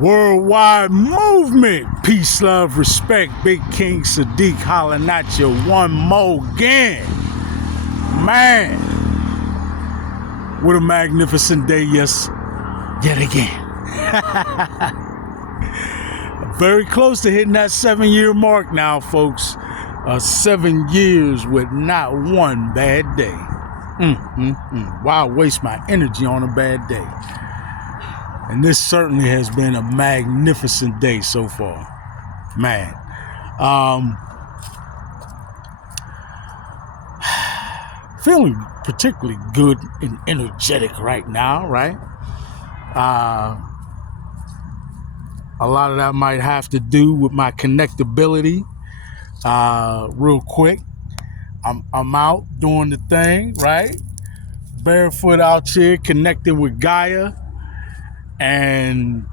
Worldwide movement. Peace, love, respect. Big King Sadiq hollering at you one more again. Man, what a magnificent day, yes, yet again. Very close to hitting that 7-year mark now, folks. 7 years with not one bad day. Why waste my energy on a bad day? And this certainly has been a magnificent day so far. Man. Feeling particularly good and energetic right now, right? A lot of that might have to do with my connectability. Real quick, I'm out doing the thing, right? Barefoot out here connecting with Gaia. And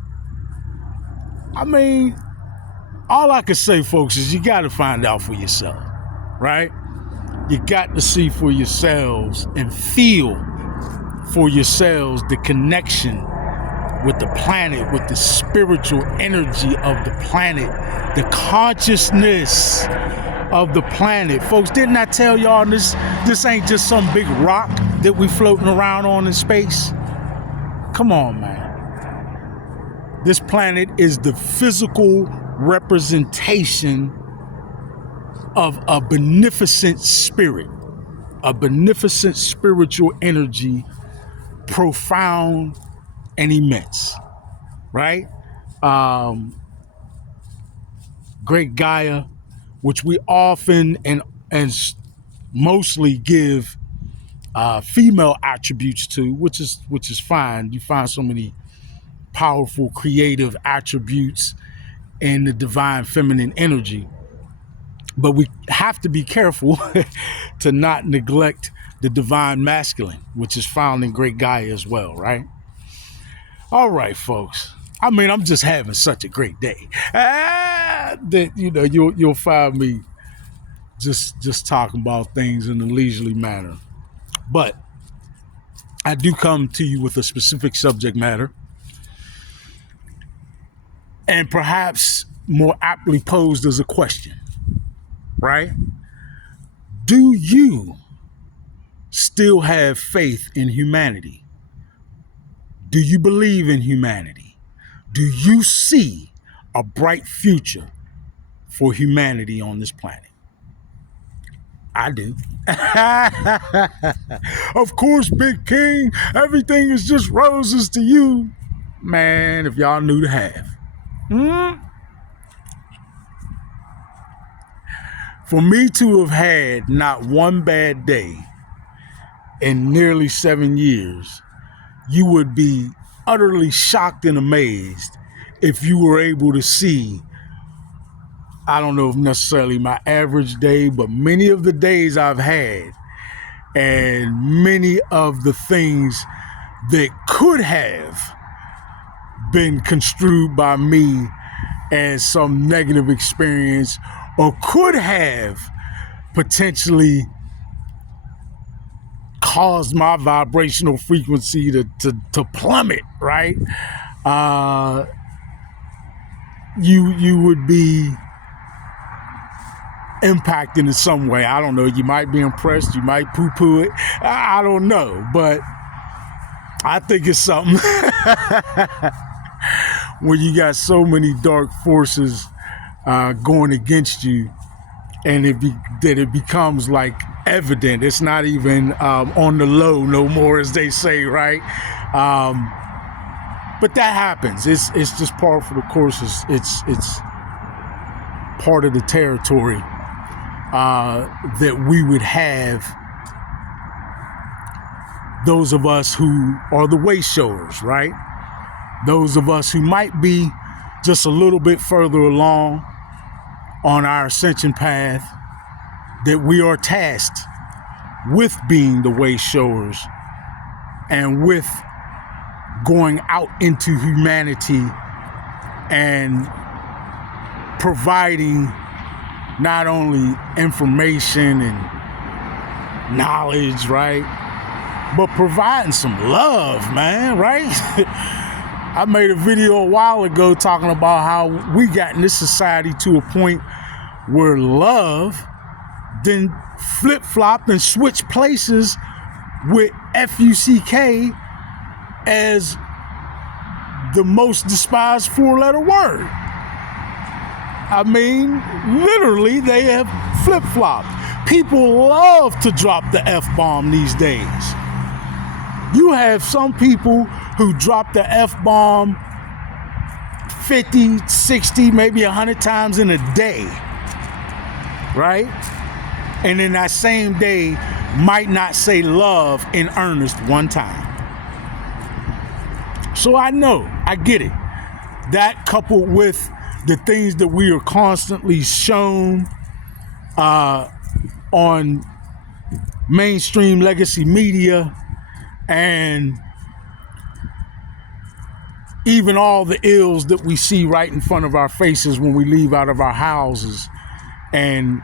I mean, all I can say, folks, is you got to find out for yourself, right? You got to see for yourselves and feel for yourselves the connection with the planet, with the spiritual energy of the planet, the consciousness of the planet. Folks, didn't I tell y'all this ain't just some big rock that we floating around on in space? Come on, man. This planet is the physical representation of a beneficent spirit, a beneficent spiritual energy, profound and immense, right? Great Gaia, which we often and mostly give female attributes to, which is fine. You find so many powerful, creative attributes in the divine feminine energy. But we have to be careful to not neglect the divine masculine, which is found in Great Gaia as well, right? All right, folks. I mean, I'm just having such a great day that, you know, you'll find me just talking about things in a leisurely manner. But I do come to you with a specific subject matter, and perhaps more aptly posed as a question, right? Do you still have faith in humanity? Do you believe in humanity? Do you see a bright future for humanity on this planet? I do. Of course, Big King, everything is just roses to you. Man, if y'all knew the half. For me to have had not one bad day in nearly 7 years, you would be utterly shocked and amazed if you were able to see, I don't know if necessarily my average day, but many of the days I've had and many of the things that could have been construed by me as some negative experience or could have potentially caused my vibrational frequency to plummet, right? You would be impacted in some way. I don't know. You might be impressed. You might poo-poo it. I don't know. But I think it's something when you got so many dark forces going against you, and it becomes like evident. It's not even on the low no more, as they say, right? But that happens. It's just par for the course. It's part of the territory that we would have those of us who are the way showers, right? Those of us who might be just a little bit further along on our ascension path, that we are tasked with being the way showers and with going out into humanity and providing not only information and knowledge, right, but providing some love, man, right? I made a video a while ago talking about how we got in this society to a point where love then flip-flopped and switched places with F-U-C-K as the most despised four-letter word. I mean, literally, they have flip-flopped. People love to drop the F-bomb these days. You have some people who drop the F-bomb 50, 60, maybe 100 times in a day, right? And then that same day might not say love in earnest one time. So I know, I get it. That coupled with the things that we are constantly shown on mainstream legacy media, and even all the ills that we see right in front of our faces when we leave out of our houses, and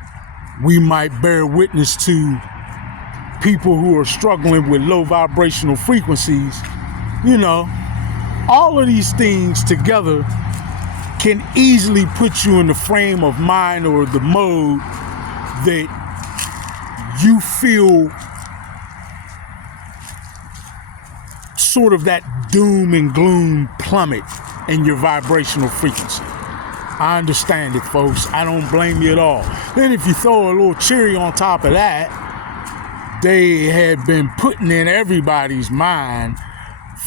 we might bear witness to people who are struggling with low vibrational frequencies. You know, all of these things together can easily put you in the frame of mind or the mode that you feel sort of that doom and gloom plummet in your vibrational frequency. I understand it, folks. I don't blame you at all. Then if you throw a little cherry on top of that, they had been putting in everybody's mind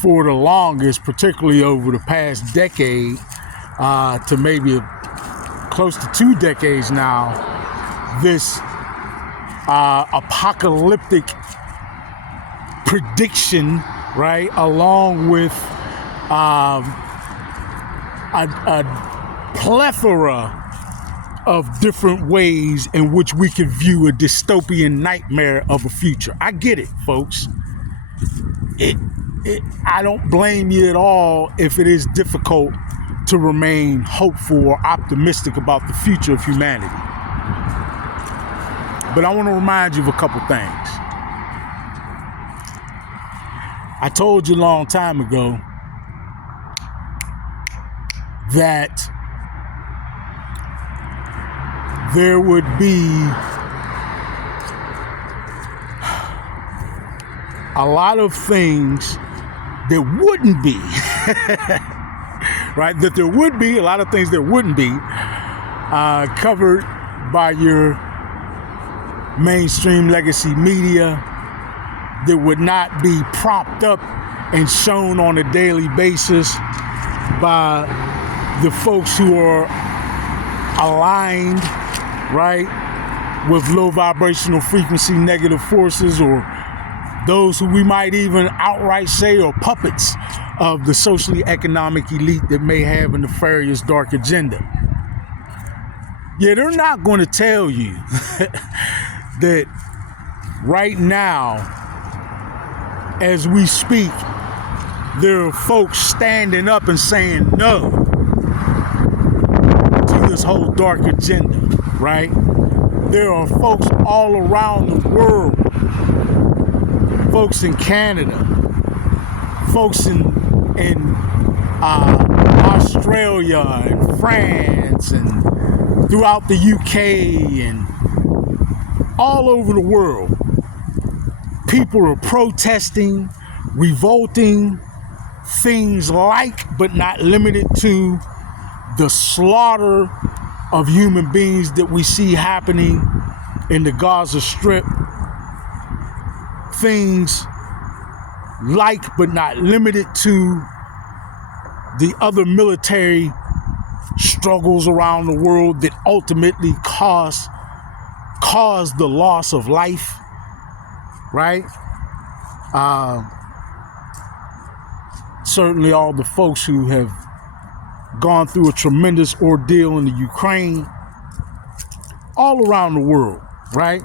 for the longest, particularly over the past decade, to maybe close to 2 decades now, this apocalyptic prediction, right, along with a plethora of different ways in which we can view a dystopian nightmare of a future. I get it, folks. I don't blame you at all if it is difficult to remain hopeful or optimistic about the future of humanity. But I want to remind you of a couple things. I told you a long time ago that there would be a lot of things that wouldn't be, right? That there would be a lot of things that wouldn't be covered by your mainstream legacy media, that would not be propped up and shown on a daily basis by the folks who are aligned, right, with low vibrational frequency negative forces, or those who we might even outright say are puppets of the socially economic elite that may have a nefarious dark agenda. Yeah, they're not going to tell you that right now, as we speak, there are folks standing up and saying no to this whole dark agenda, right? There are folks all around the world, folks in Canada, folks in Australia and France and throughout the UK and all over the world. People are protesting, revolting, things like, but not limited to, the slaughter of human beings that we see happening in the Gaza Strip. Things like, but not limited to, the other military struggles around the world that ultimately cause the loss of life, right? Certainly all the folks who have gone through a tremendous ordeal in the Ukraine, all around the world, right?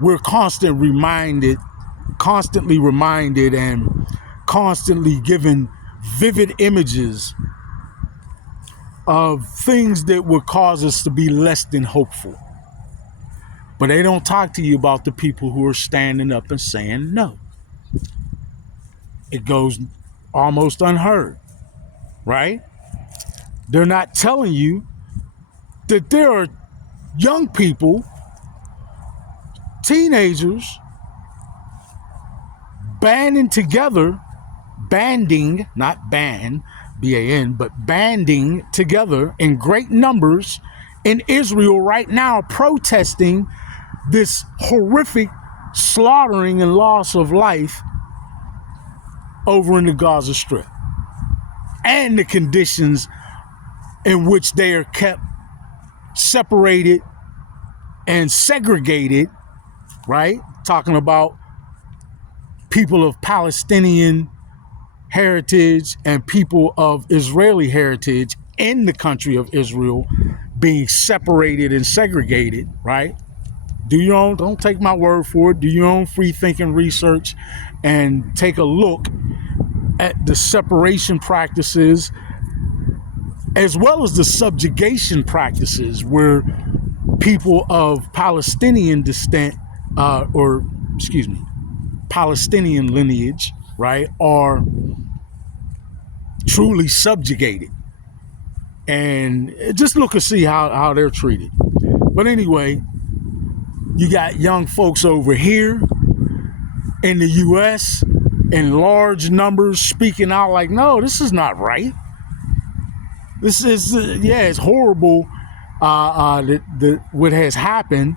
We're constantly reminded and constantly given vivid images of things that would cause us to be less than hopeful. But they don't talk to you about the people who are standing up and saying no. It goes almost unheard, right? They're not telling you that there are young people, teenagers, banding, not ban, B-A-N, but banding together in great numbers in Israel right now, protesting this horrific slaughtering and loss of life over in the Gaza Strip, and the conditions in which they are kept separated and segregated, right? Talking about people of Palestinian heritage and people of Israeli heritage in the country of Israel being separated and segregated, right? Do your own, don't take my word for it, do your own free thinking research and take a look at the separation practices as well as the subjugation practices where people of Palestinian descent, Palestinian lineage, right, are truly subjugated. And just look and see how they're treated. But anyway, you got young folks over here in the U.S. in large numbers speaking out like, no, this is not right. This is, it's horrible what has happened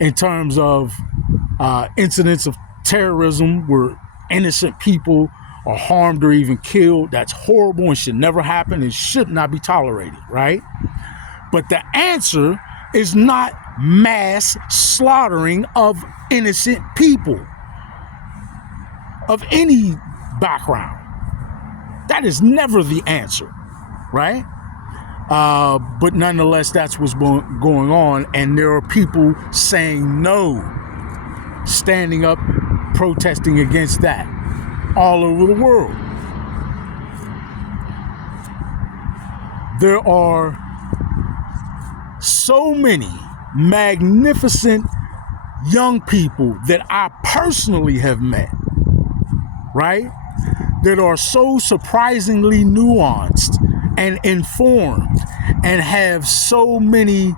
in terms of incidents of terrorism where innocent people are harmed or even killed. That's horrible and should never happen and should not be tolerated, right? But the answer is not mass slaughtering of innocent people of any background. That is never the answer, right? But nonetheless, that's what's going on. And there are people saying no, standing up, protesting against that all over the world. There are so many magnificent young people that I personally have met, right? That are so surprisingly nuanced and informed and have so many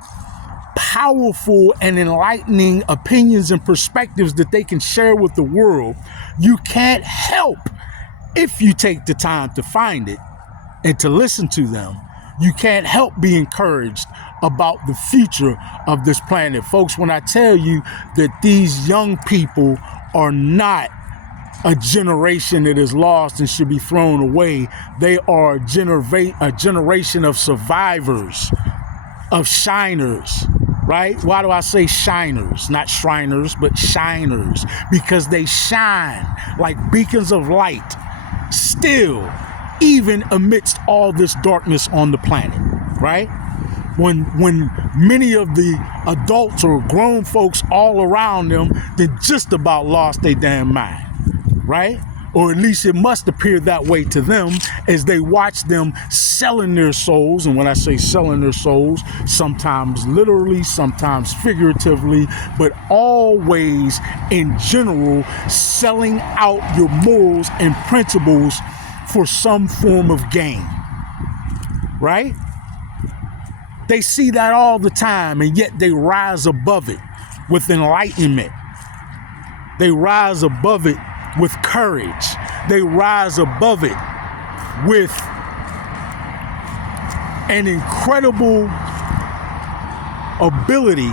powerful and enlightening opinions and perspectives that they can share with the world. You can't help, if you take the time to find it and to listen to them, you can't help be encouraged about the future of this planet. Folks, when I tell you that these young people are not a generation that is lost and should be thrown away, they are a generation of survivors, of shiners, right? Why do I say shiners? Not Shriners, but shiners, because they shine like beacons of light still, even amidst all this darkness on the planet, right? When many of the adults or grown folks all around them that just about lost their damn mind, right? Or at least it must appear that way to them as they watch them selling their souls. And when I say selling their souls, sometimes literally, sometimes figuratively, but always in general, selling out your morals and principles for some form of gain, right? They see that all the time, and yet they rise above it with enlightenment. They rise above it with courage. They rise above it with an incredible ability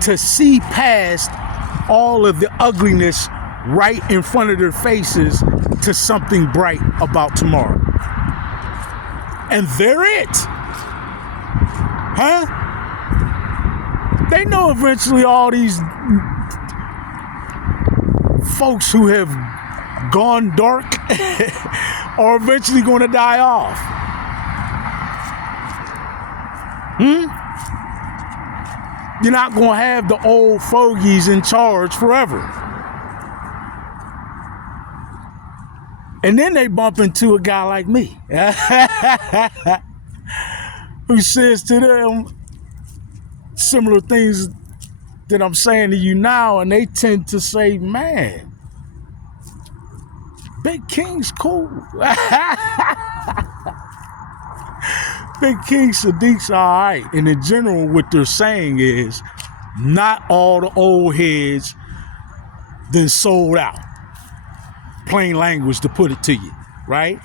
to see past all of the ugliness right in front of their faces to something bright about tomorrow. And they're it. Huh? They know eventually all these folks who have gone dark are eventually going to die off. You're not going to have the old fogies in charge forever. And then they bump into a guy like me who says to them similar things that I'm saying to you now, and they tend to say, man, Big King's cool. Big King Sadiq's all right. And in general, what they're saying is not all the old heads then sold out. Plain language to put it to you, right?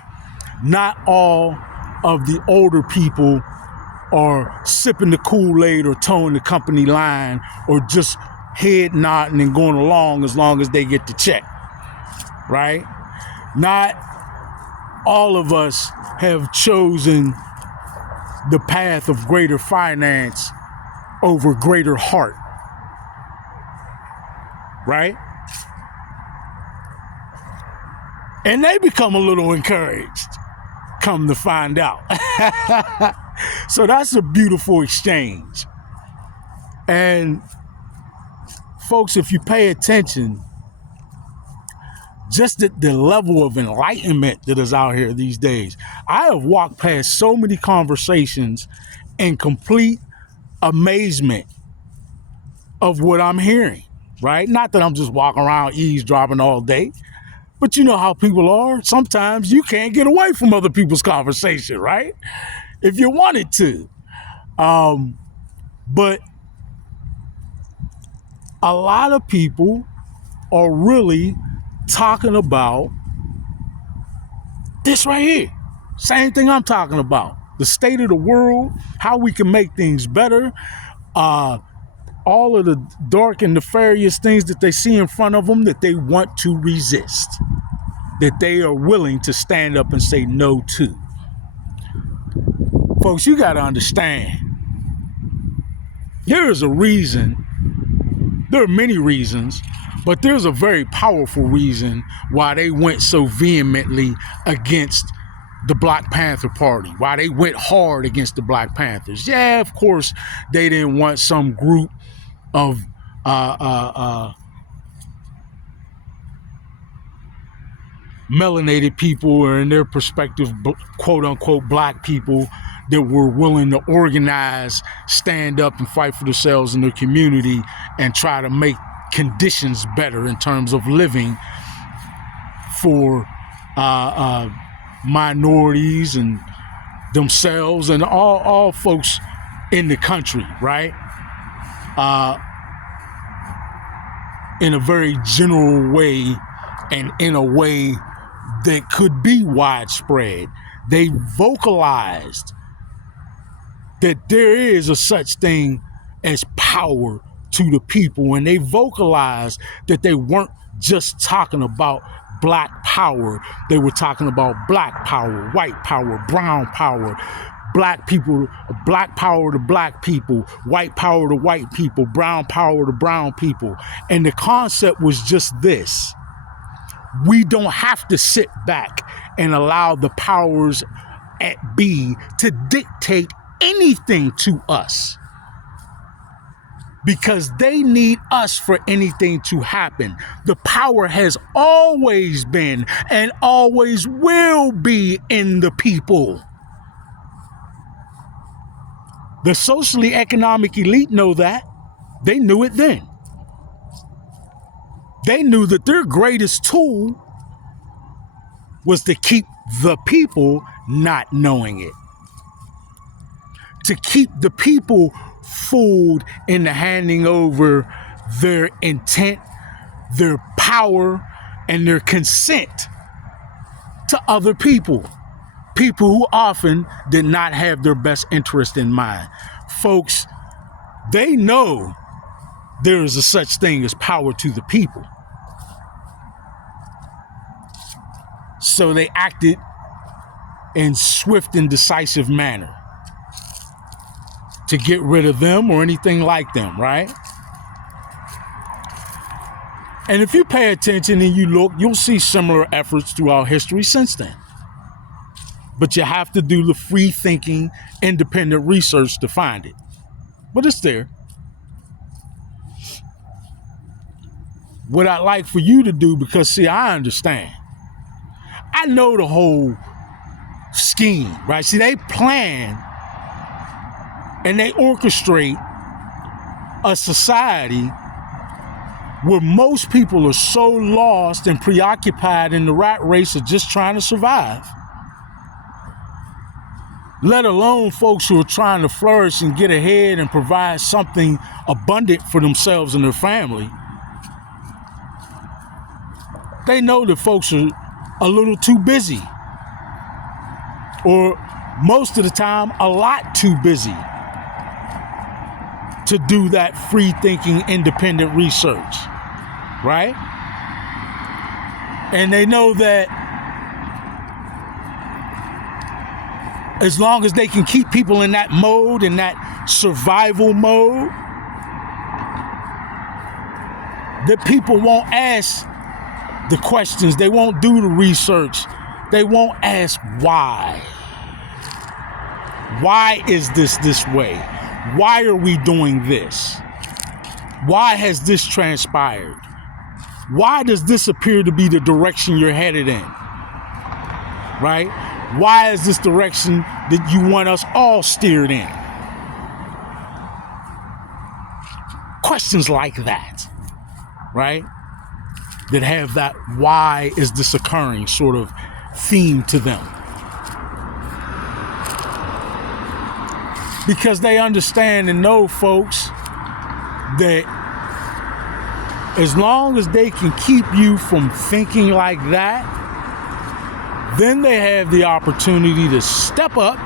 Not all of the older people are sipping the Kool-Aid or towing the company line or just head nodding and going along as long as they get the check, right? Not all of us have chosen the path of greater finance over greater heart, right? And they become a little encouraged, come to find out. So that's a beautiful exchange. And folks, if you pay attention, just the level of enlightenment that is out here these days. I have walked past so many conversations in complete amazement of what I'm hearing, right? Not that I'm just walking around eavesdropping all day, but you know how people are. Sometimes you can't get away from other people's conversation, right? If you wanted to. But a lot of people are really talking about this right here. Same thing I'm talking about. The state of the world, how we can make things better, all of the dark and nefarious things that they see in front of them that they want to resist, that they are willing to stand up and say no to. Folks, you got to understand, there is a reason, there are many reasons, but there's a very powerful reason why they went so vehemently against the Black Panther Party, why they went hard against the Black Panthers. Yeah, of course, they didn't want some group of melanated people, or in their perspective, quote unquote, black people that were willing to organize, stand up and fight for themselves in their community and try to make conditions better in terms of living for minorities and themselves and all folks in the country, right? In a very general way and in a way that could be widespread. They vocalized that there is a such thing as power to the people, and they vocalized that they weren't just talking about black power. They were talking about black power, white power, brown power, black people, black power to black people, white power to white people, brown power to brown people. And the concept was just this: we don't have to sit back and allow the powers at be to dictate anything to us, because they need us for anything to happen. The power has always been and always will be in the people. The socially economic elite know that. They knew it then. They knew that their greatest tool was to keep the people not knowing it. To keep the people fooled into handing over their intent, their power, and their consent to other people. People who often did not have their best interest in mind. Folks, they know there is a such thing as power to the people. So they acted in swift and decisive manner to get rid of them or anything like them, right? And if you pay attention and you look, you'll see similar efforts throughout history since then. But you have to do the free thinking, independent research to find it. But it's there. What I'd like for you to do, because see, I understand. I know the whole scheme, right? See, they plan and they orchestrate a society where most people are so lost and preoccupied in the rat race of just trying to survive, let alone folks who are trying to flourish and get ahead and provide something abundant for themselves and their family. They know that folks are a little too busy, or most of the time a lot too busy, to do that free thinking, independent research, right? And they know that as long as they can keep people in that mode, in that survival mode, that people won't ask the questions, they won't do the research, they won't ask why. Why is this way? Why are we doing this? Why has this transpired? Why does this appear to be the direction you're headed in? Right? Why is this direction that you want us all steered in? Questions like that, right? That have that why is this occurring sort of theme to them. Because they understand and know, folks, that as long as they can keep you from thinking like that, then they have the opportunity to step up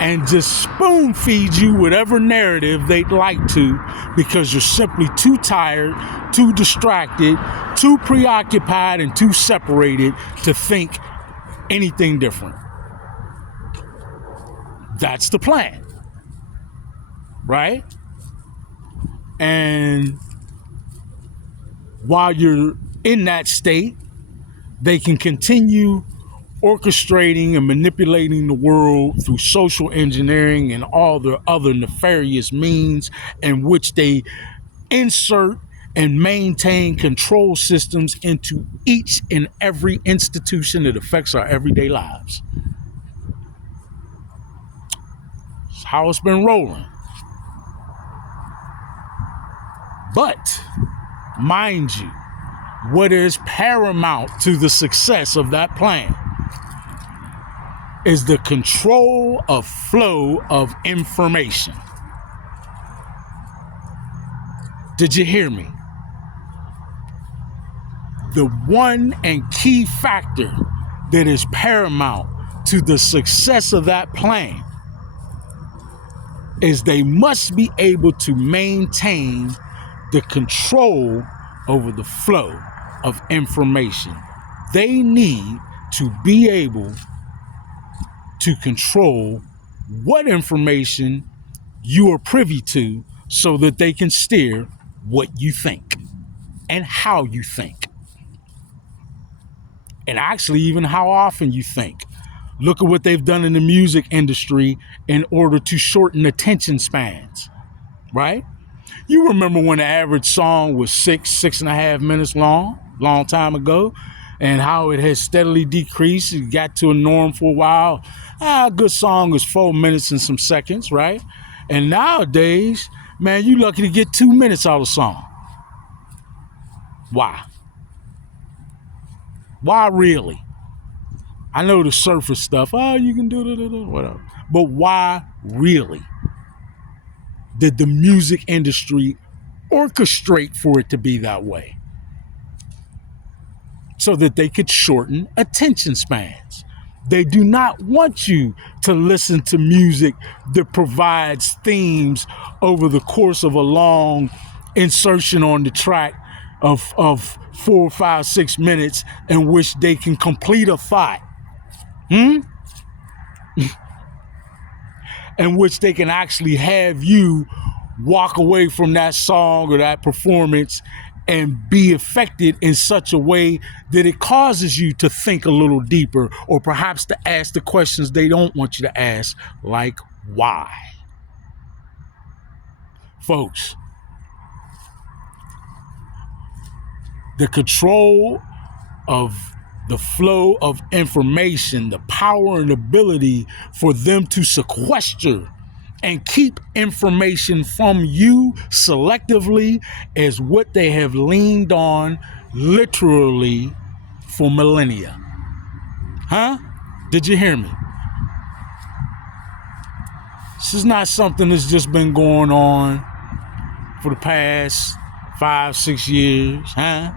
and just spoon feed you whatever narrative they'd like to, because you're simply too tired, too distracted, too preoccupied, and too separated to think anything different. That's the plan, right? And while you're in that state, they can continue orchestrating and manipulating the world through social engineering and all the other nefarious means in which they insert and maintain control systems into each and every institution that affects our everyday lives. It's how it's been rolling. But, mind you, what is paramount to the success of that plan is the control of flow of information. Did you hear me? The one and key factor that is paramount to the success of that plan is they must be able to maintain the control over the flow of information. They need to be able to control what information you are privy to so that they can steer what you think and how you think. And actually even how often you think. Look at what they've done in the music industry in order to shorten attention spans, right? You remember when the average song was 6.5 minutes long time ago, and how it has steadily decreased. It got to a norm for a while. A good song is 4 minutes and some seconds, right? And nowadays, man, you lucky to get 2 minutes out of a song. Why? Why really? I know the surface stuff. Oh, you can do whatever. But why really did the music industry orchestrate for it to be that way? So that they could shorten attention spans. They do not want you to listen to music that provides themes over the course of a long insertion on the track of 4, 5, 6 minutes in which they can complete a thought. In which they can actually have you walk away from that song or that performance and be affected in such a way that it causes you to think a little deeper, or perhaps to ask the questions they don't want you to ask, like why? Folks, the control of the flow of information, the power and ability for them to sequester and keep information from you selectively is what they have leaned on literally for millennia. Huh? Did you hear me? This is not something that's just been going on for the past 5-6 years, huh?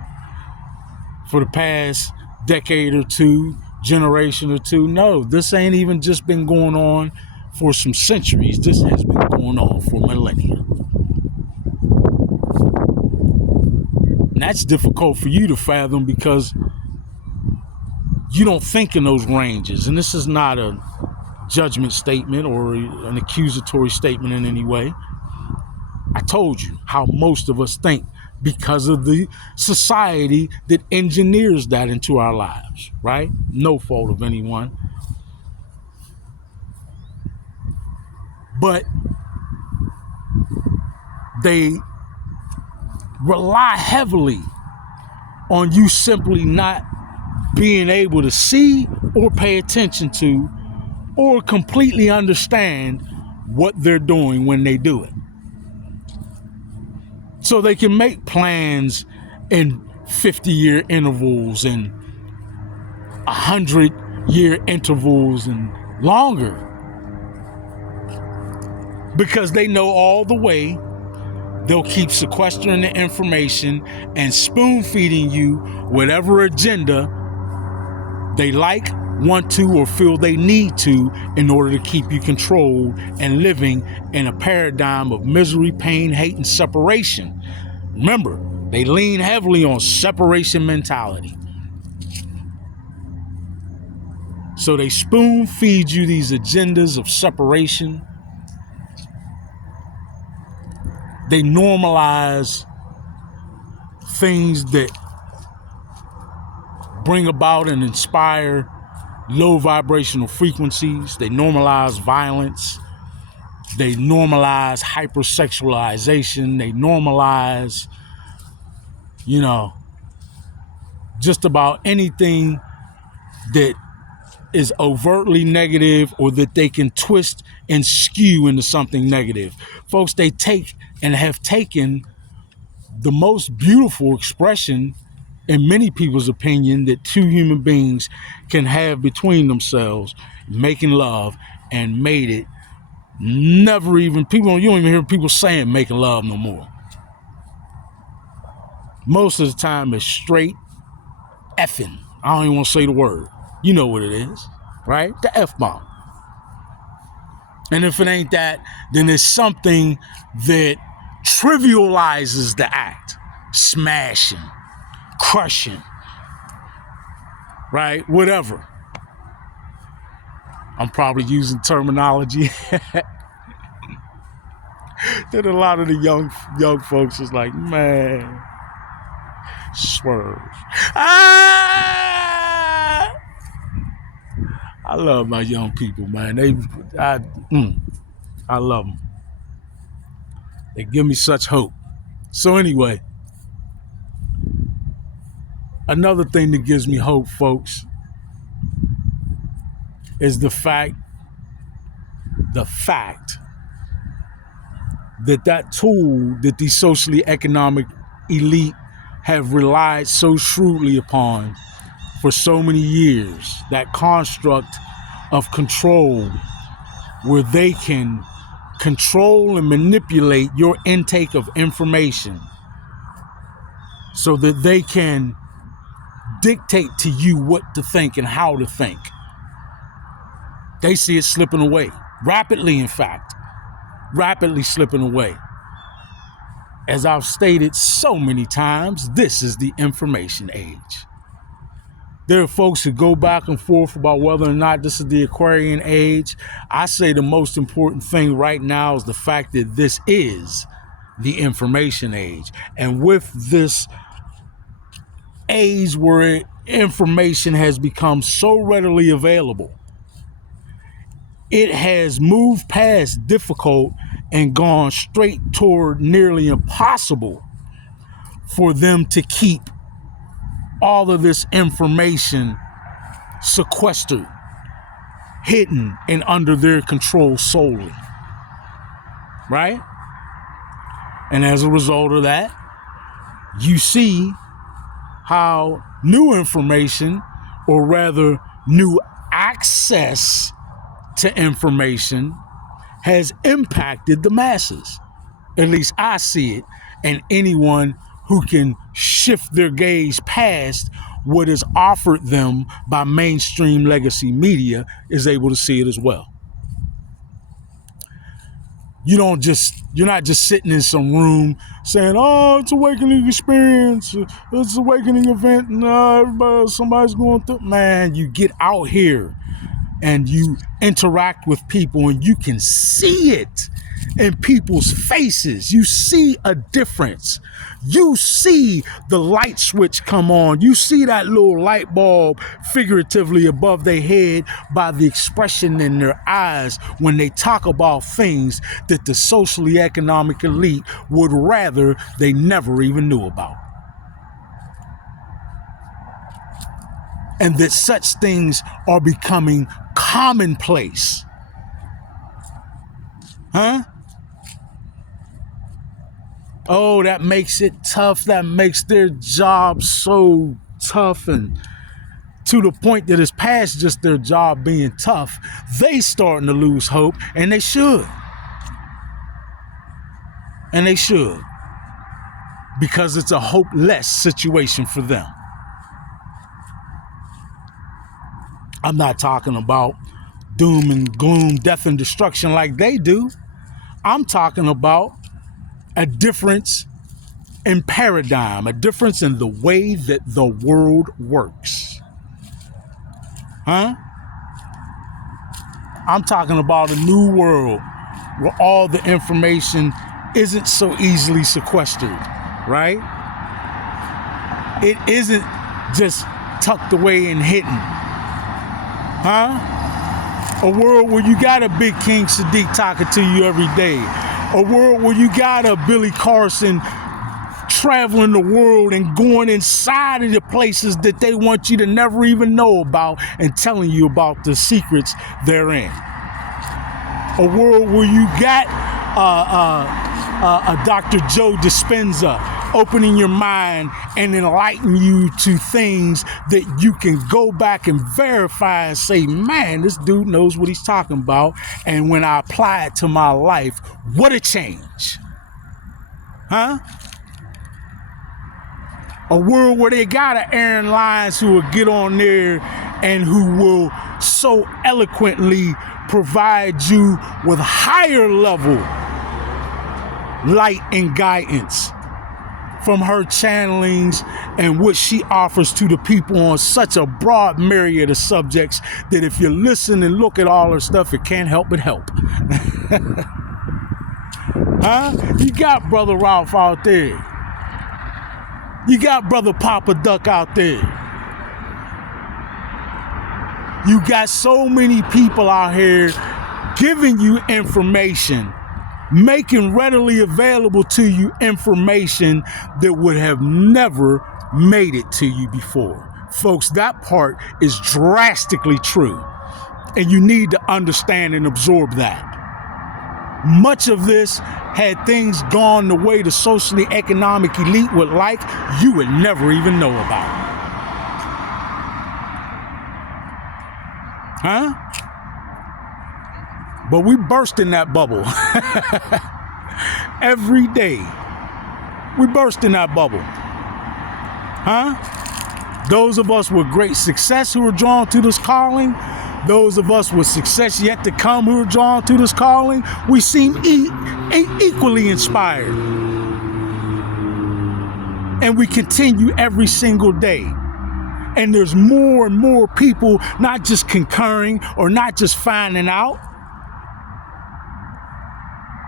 For the past decade or two, generation or two. No, this ain't even just been going on for some centuries. This has been going on for millennia. And that's difficult for you to fathom because you don't think in those ranges. And this is not a judgment statement or an accusatory statement in any way. I told you how most of us think because of the society that engineers that into our lives, right? No fault of anyone. But they rely heavily on you simply not being able to see or pay attention to or completely understand what they're doing when they do it. So they can make plans in 50-year intervals and 100-year intervals and longer because they know all the way they'll keep sequestering the information and spoon feeding you whatever agenda they like, want to, or feel they need to in order to keep you controlled and living in a paradigm of misery, pain, hate, and separation. Remember, they lean heavily on separation mentality. So they spoon feed you these agendas of separation. They normalize things that bring about and inspire low vibrational frequencies. They normalize violence. They normalize hypersexualization. They normalize, just about anything that is overtly negative or that they can twist and skew into something negative. Folks, they take and have taken the most beautiful expression in many people's opinion that two human beings can have between themselves, making love, and made it never even, you don't even hear people saying making love no more. Most of the time it's straight effing. I don't even want to say the word. You know what it is, right? The F-bomb. And if it ain't that, then it's something that trivializes the act. Smashing, crushing, right? Whatever. I'm probably using terminology that a lot of the young folks is like, man, swerve. I love my young people, man. I love them. They give me such hope. So anyway, another thing that gives me hope, folks, is the fact that tool that the socially economic elite have relied so shrewdly upon for so many years, that construct of control where they can control and manipulate your intake of information so that they can dictate to you what to think and how to think. They see it slipping away, rapidly, in fact, rapidly slipping away. As I've stated so many times, this is the information age. There are folks who go back and forth about whether or not this is the Aquarian age. I say the most important thing right now is the fact that this is the information age. And with this age where information has become so readily available, it has moved past difficult and gone straight toward nearly impossible for them to keep all of this information sequestered, hidden, and under their control solely. right? And as a result of that, you see how new information, or rather new access to information, has impacted the masses. At least I see it. And anyone who can shift their gaze past what is offered them by mainstream legacy media is able to see it as well. You're not just sitting in some room saying, oh, it's awakening experience, it's awakening event, and somebody's going through. Man, you get out here and you interact with people and you can see it in people's faces. You see a difference. You see the light switch come on. You see that little light bulb figuratively above their head by the expression in their eyes when they talk about things that the socially economic elite would rather they never even knew about. And that such things are becoming commonplace. Huh? Oh, that makes it tough. That makes their job so tough, and to the point that it's past just their job being tough. They starting to lose hope, and they should. And they should. Because it's a hopeless situation for them. I'm not talking about doom and gloom, death and destruction like they do. I'm talking about a difference in paradigm, a difference in the way that the world works. Huh? I'm talking about a new world where all the information isn't so easily sequestered, right? It isn't just tucked away and hidden. Huh? A world where you got a big King Sadiq talking to you every day. A world where you got a Billy Carson traveling the world and going inside of the places that they want you to never even know about and telling you about the secrets therein. A world where you got a Dr. Joe Dispenza opening your mind and enlighten you to things that you can go back and verify and say, man, this dude knows what he's talking about. And when I apply it to my life, what a change. Huh? A world where they got an Aaron Lyons who will get on there and who will so eloquently provide you with higher level light and guidance from her channelings and what she offers to the people on such a broad myriad of subjects that if you listen and look at all her stuff, it can't help but help. Huh? You got Brother Ralph out there. You got Brother Papa Duck out there. You got so many people out here giving you information, making readily available to you information that would have never made it to you before. Folks, that part is drastically true, and you need to understand and absorb that. Much of this, had things gone the way the socially economic elite would like, you would never even know about. Huh? But we burst in that bubble. Every day. We burst in that bubble. Huh? Those of us with great success who are drawn to this calling, those of us with success yet to come who are drawn to this calling, we seem equally inspired. And we continue every single day. And there's more and more people not just concurring or not just finding out,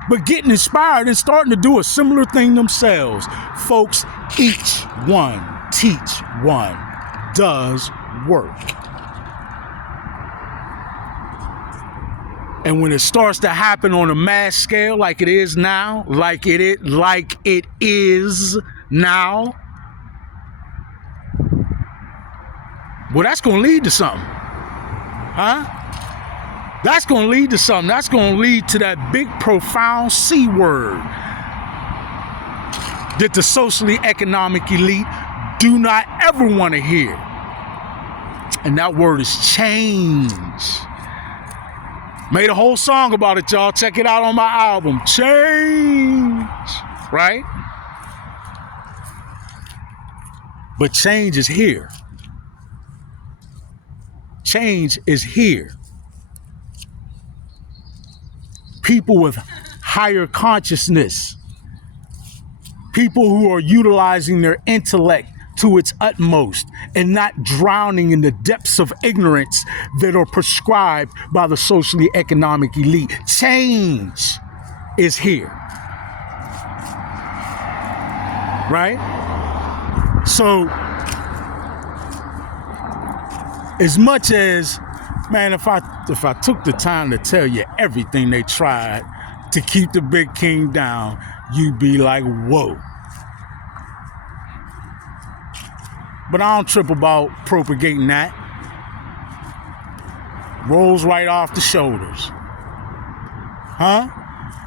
but getting inspired and starting to do a similar thing themselves. Folks, each one, teach one, does work. And when it starts to happen on a mass scale like it is now, like it is now, well, that's going to lead to something. Huh? That's going to lead to something. That's going to lead to that big, profound C word that the socially economic elite do not ever want to hear. And that word is change. Made a whole song about it, y'all. Check it out on my album, Change. Right? But change is here. Change is here. People with higher consciousness, people who are utilizing their intellect to its utmost and not drowning in the depths of ignorance that are prescribed by the socially economic elite. Change is here. Right? So, as much as, man, if I took the time to tell you everything they tried to keep the big king down, you'd be like, whoa. But I don't trip about propagating that. Rolls right off the shoulders. Huh?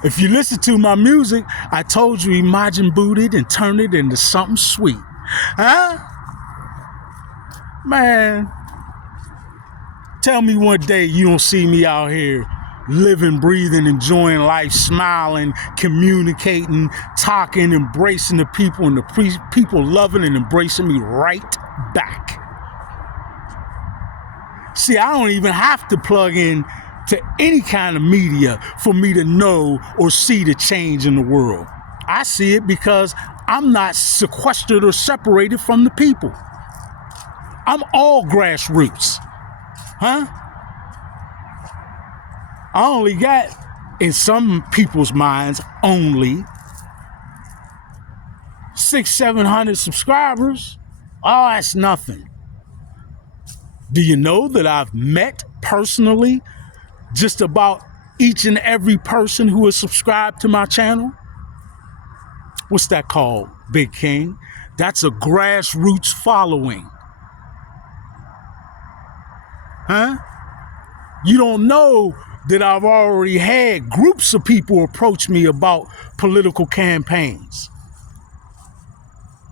If you listen to my music, I told you imagine booted and turn it into something sweet. Huh? Man, tell me one day you don't see me out here living, breathing, enjoying life, smiling, communicating, talking, embracing the people, and the people loving and embracing me right back. See, I don't even have to plug in to any kind of media for me to know or see the change in the world. I see it because I'm not sequestered or separated from the people. I'm all grassroots. Huh? I only got, in some people's minds, only 600-700 subscribers. Oh, that's nothing. Do you know that I've met personally just about each and every person who is subscribed to my channel? What's that called, Big King? That's a grassroots following. Huh? You don't know that I've already had groups of people approach me about political campaigns.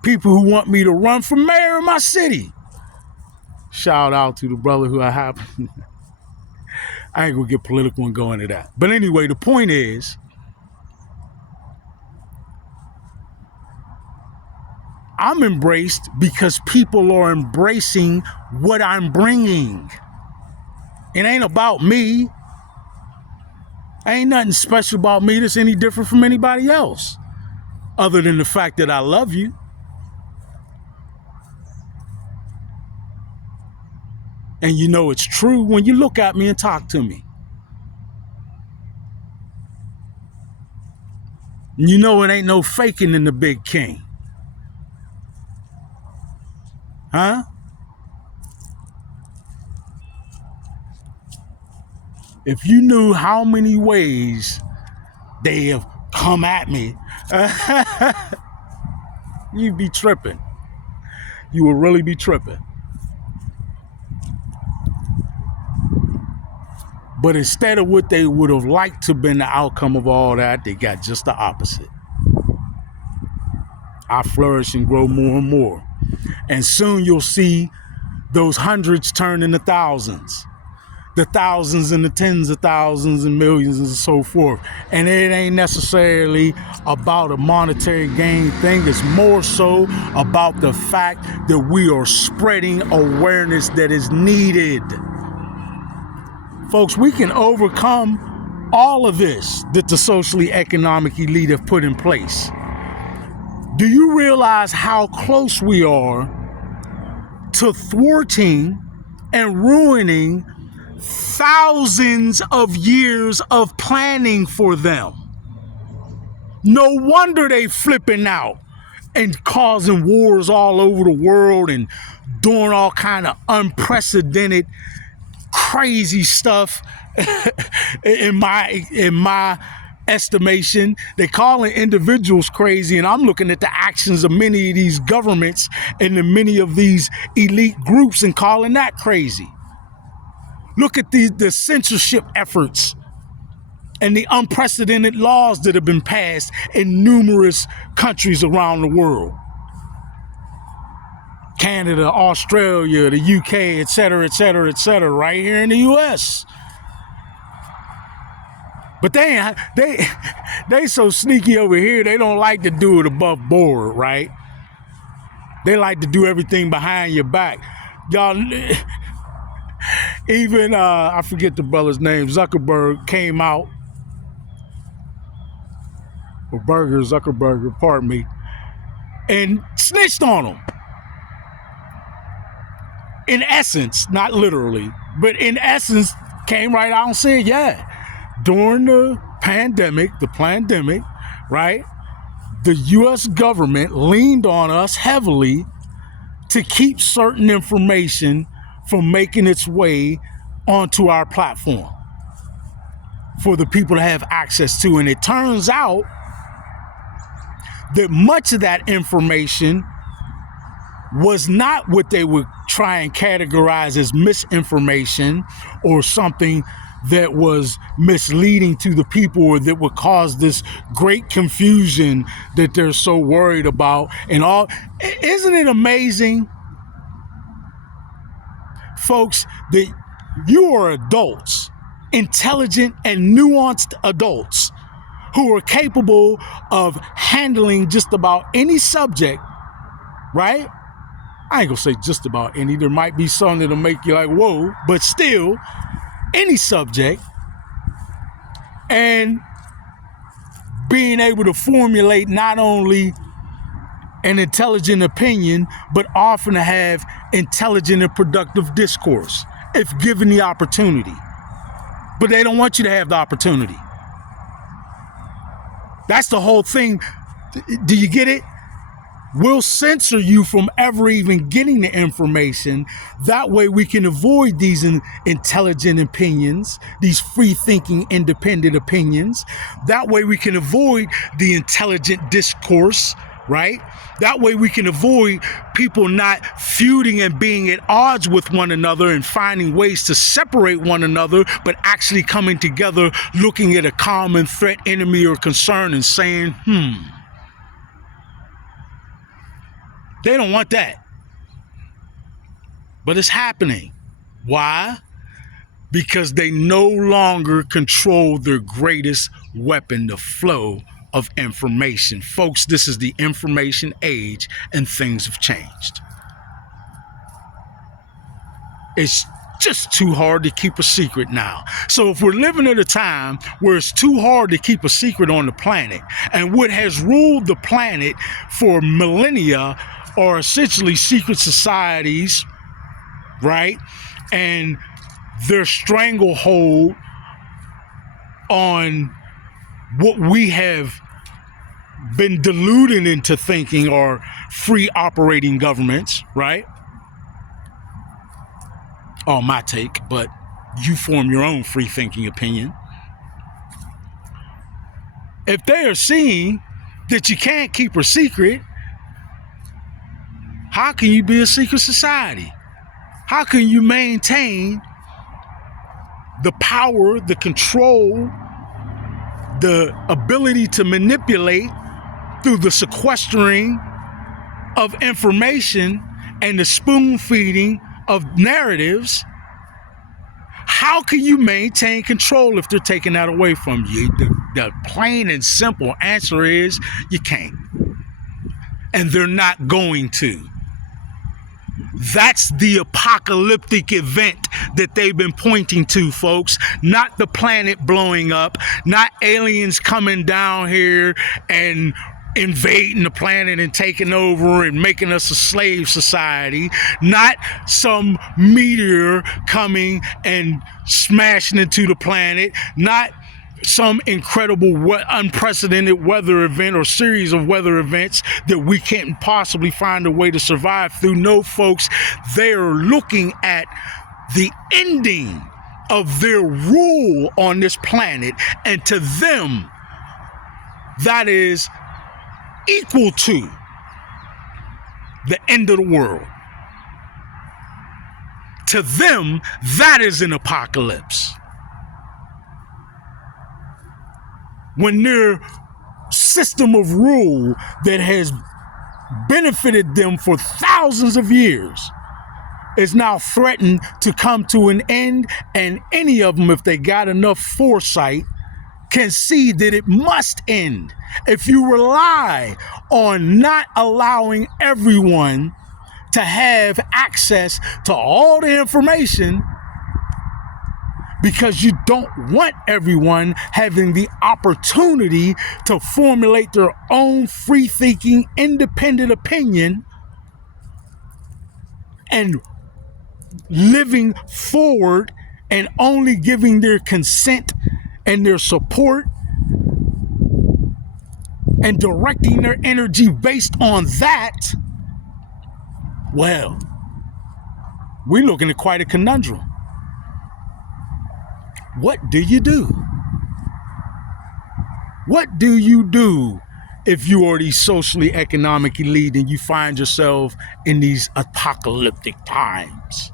People who want me to run for mayor of my city. Shout out to the brother who I have. I ain't gonna get political and go into that. But anyway, the point is, I'm embraced because people are embracing what I'm bringing. It ain't about me. Ain't nothing special about me that's any different from anybody else, other than the fact that I love you. And you know it's true when you look at me and talk to me. And you know it ain't no faking in the Big King. Huh? If you knew how many ways they have come at me, you'd be tripping. You would really be tripping. But instead of what they would have liked to have been the outcome of all that, they got just the opposite. I flourish and grow more and more. And soon you'll see those hundreds turn into thousands. The thousands and the tens of thousands and millions and so forth. And it ain't necessarily about a monetary gain thing. It's more so about the fact that we are spreading awareness that is needed. Folks, we can overcome all of this that the socially economic elite have put in place. Do you realize how close we are to thwarting and ruining thousands of years of planning for them? No wonder they flipping out and causing wars all over the world and doing all kind of unprecedented crazy stuff. in my estimation, they calling individuals crazy, and I'm looking at the actions of many of these governments and the many of these elite groups and calling that crazy. Look at the censorship efforts and the unprecedented laws that have been passed in numerous countries around the world. Canada, Australia, the UK, et cetera, right here in the US. But they so sneaky over here, they don't like to do it above board, right? They like to do everything behind your back. Y'all, even, I forget the brother's name, Zuckerberg came out, or Zuckerberg, pardon me, and snitched on him. In essence, not literally, but in essence, came right out and said, yeah, during the pandemic, right, the U.S. government leaned on us heavily to keep certain information from making its way onto our platform for the people to have access to. And it turns out that much of that information was not what they would try and categorize as misinformation or something that was misleading to the people, or that would cause this great confusion that they're so worried about and all. Isn't it amazing, folks, that you are adults, intelligent and nuanced adults who are capable of handling just about any subject, right? I ain't gonna say just about any. There might be some that'll make you like, whoa, but still, any subject, and being able to formulate not only an intelligent opinion, but often to have intelligent and productive discourse if given the opportunity. But they don't want you to have the opportunity. That's the whole thing. Do you get it? We'll censor you from ever even getting the information. That way we can avoid these intelligent opinions, these free-thinking, independent opinions. That way we can avoid the intelligent discourse, right? That way we can avoid people not feuding and being at odds with one another and finding ways to separate one another, but actually coming together, looking at a common threat, enemy, or concern and saying, They don't want that. But it's happening. Why? Because they no longer control their greatest weapon, the flow of information. Folks, this is the information age, and things have changed. It's just too hard to keep a secret now. So if we're living at a time where it's too hard to keep a secret on the planet, and what has ruled the planet for millennia are essentially secret societies, right? And their stranglehold on what we have been deluded into thinking are free operating governments, right? All my take, but you form your own free thinking opinion. If they are seeing that you can't keep a secret, how can you be a secret society? How can you maintain the power, the control, the ability to manipulate through the sequestering of information and the spoon feeding of narratives? How can you maintain control if they're taking that away from you? The plain and simple answer is you can't. And they're not going to. That's the apocalyptic event that they've been pointing to, folks. Not the planet blowing up, not aliens coming down here and invading the planet and taking over and making us a slave society, not some meteor coming and smashing into the planet, not some incredible, unprecedented weather event or series of weather events that we can't possibly find a way to survive through. No, folks, they're looking at the ending of their rule on this planet, and to them, that is equal to the end of the world. To them, that is an apocalypse. When their system of rule that has benefited them for thousands of years is now threatened to come to an end, and any of them, if they got enough foresight, can see that it must end. If you rely on not allowing everyone to have access to all the information because you don't want everyone having the opportunity to formulate their own free-thinking, independent opinion and living forward and only giving their consent and their support and directing their energy based on that, well, we're looking at quite a conundrum. What do you do? What do you do if you are the socially economic elite and you find yourself in these apocalyptic times?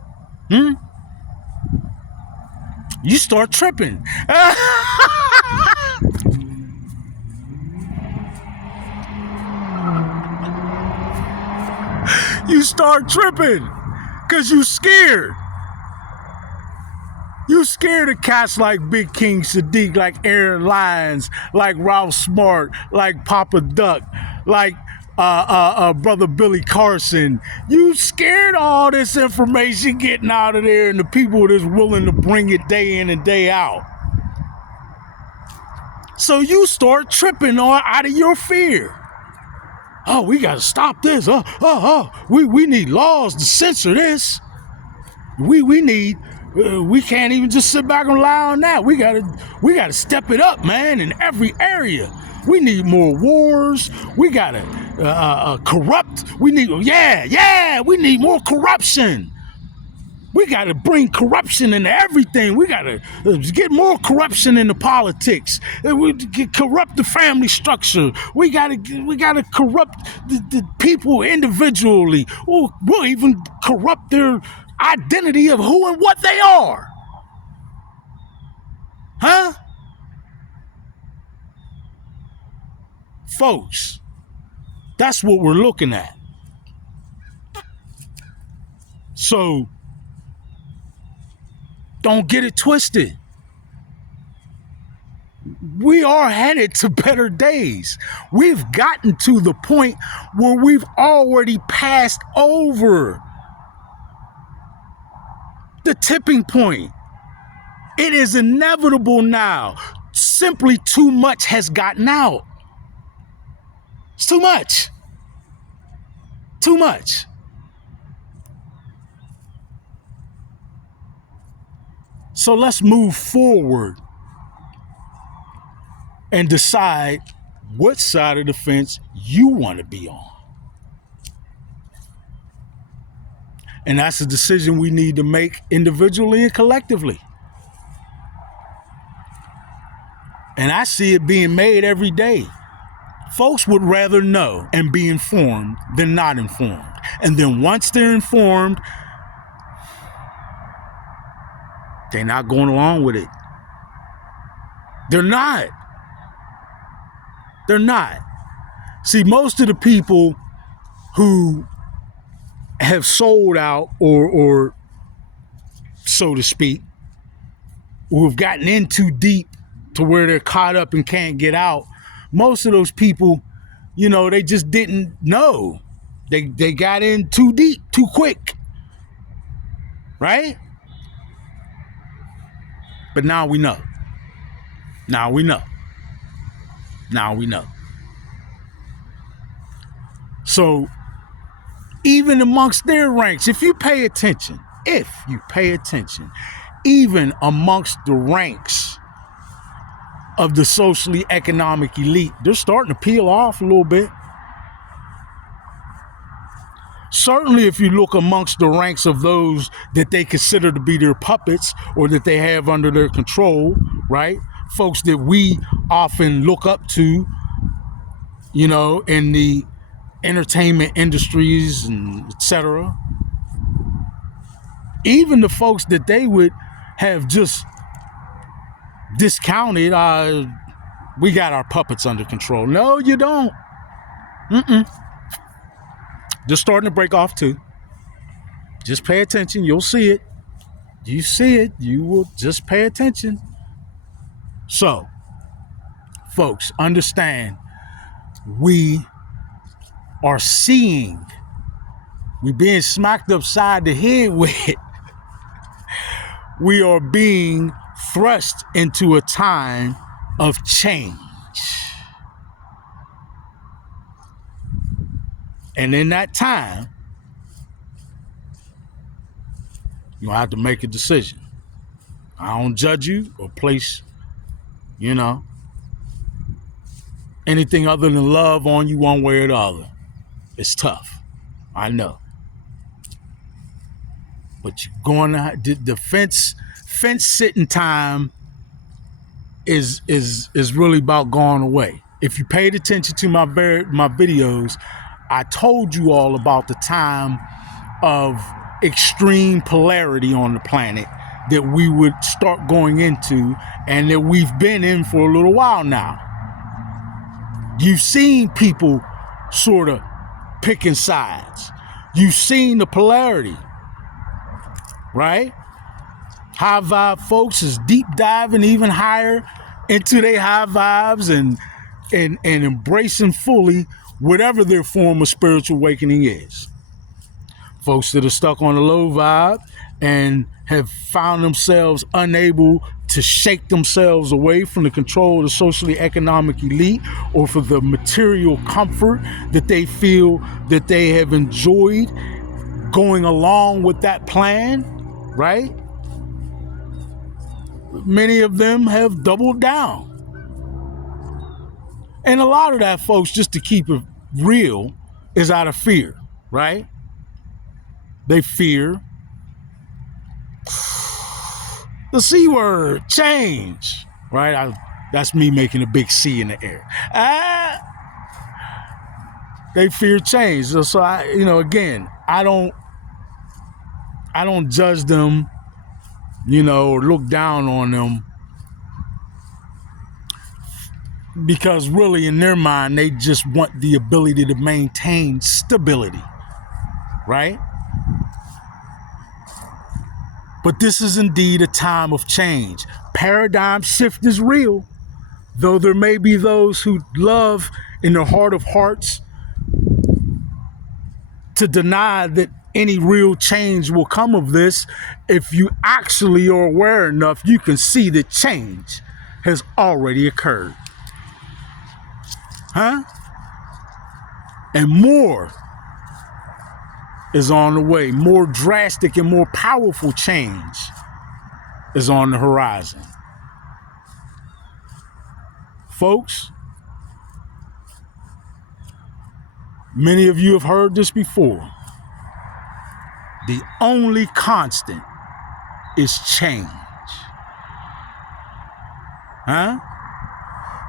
You start tripping. You start tripping because you scared. You scared of cats like Big King Sadiq, like Aaron Lyons, like Ralph Smart, like Papa Duck, like Brother Billy Carson. You scared of all this information getting out of there and the people that's willing to bring it day in and day out. So you start tripping out of your fear. Oh, we got to stop this. We need laws to censor this. We need... we can't even just sit back and lie on that. We gotta step it up, man, in every area. We need more wars. We gotta corrupt. We need more corruption. We gotta bring corruption into everything. We gotta get more corruption into politics. We corrupt the family structure. We gotta corrupt the people individually. We'll even corrupt their identity of who and what they are. Huh? Folks, that's what we're looking at. So, don't get it twisted. We are headed to better days. We've gotten to the point where we've already passed over the tipping point. It is inevitable now. Simply too much has gotten out. It's too much. Too much. So let's move forward and decide what side of the fence you want to be on. And that's a decision we need to make individually and collectively. And I see it being made every day. Folks would rather know and be informed than not informed. And then once they're informed, they're not going along with it. They're not. They're not. See, most of the people who have sold out or so to speak, who have gotten in too deep to where they're caught up and can't get out, most of those people, you know, they just didn't know. They got in too deep, too quick. Right? But now we know. Now we know. Now we know. So, even amongst their ranks, if you pay attention, even amongst the ranks of the socially economic elite, they're starting to peel off a little bit. Certainly, if you look amongst the ranks of those that they consider to be their puppets or that they have under their control, right? Folks that we often look up to, you know, in the entertainment industries and etc. Even the folks that they would have just discounted, we got our puppets under control. No, you don't. They're starting to break off too. Just pay attention. You'll see it. You see it. You will just pay attention. So, folks, understand, we are seeing, we're being smacked upside the head with it. We are being thrust into a time of change. And in that time, you'll have to make a decision. I don't judge you or place, anything other than love on you one way or the other. It's tough. I know. But you're going to, the fence sitting time is really about going away. If you paid attention to my videos, I told you all about the time of extreme polarity on the planet that we would start going into and that we've been in for a little while now. You've seen people sort of picking sides. You've seen the polarity, right? High vibe folks is deep diving even higher into their high vibes and embracing fully whatever their form of spiritual awakening is. Folks that are stuck on a low vibe and have found themselves unable to shake themselves away from the control of the socially economic elite or for the material comfort that they feel that they have enjoyed going along with that plan, right? Many of them have doubled down. And a lot of that, folks, just to keep it real, is out of fear, right? They fear the C word, change, right? That's me making a big C in the air. They fear change. So again, I don't judge them, or look down on them, because really in their mind, they just want the ability to maintain stability, right? But this is indeed a time of change. Paradigm shift is real, though there may be those who love in their heart of hearts to deny that any real change will come of this. If you actually are aware enough, you can see that change has already occurred. And more is on the way. More drastic and more powerful change is on the horizon. Folks, many of you have heard this before. The only constant is change.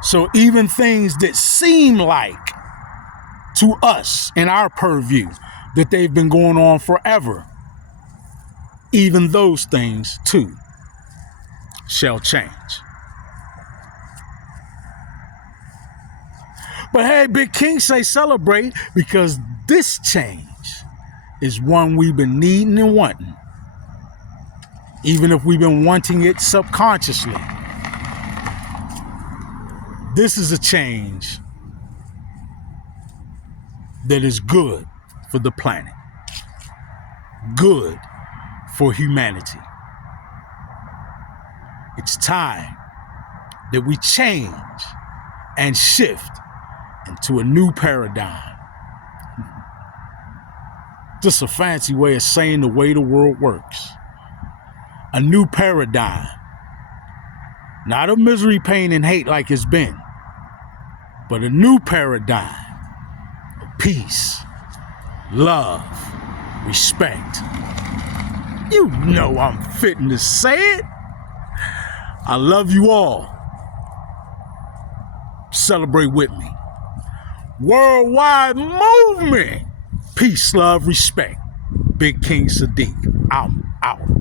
So even things that seem like to us in our purview that they've been going on forever, even those things too shall change. But hey, Big King say celebrate, because this change is one we've been needing and wanting, even if we've been wanting it subconsciously. This is a change that is good for the planet, good for humanity. It's time that we change and shift into a new paradigm. Just a fancy way of saying the way the world works. A new paradigm. Not of misery, pain, and hate like it's been, but a new paradigm of peace, love, respect. You know I'm fitting to say it. I love you all. Celebrate with me. Worldwide movement. Peace, love, respect. Big King Sadiq. Out. out.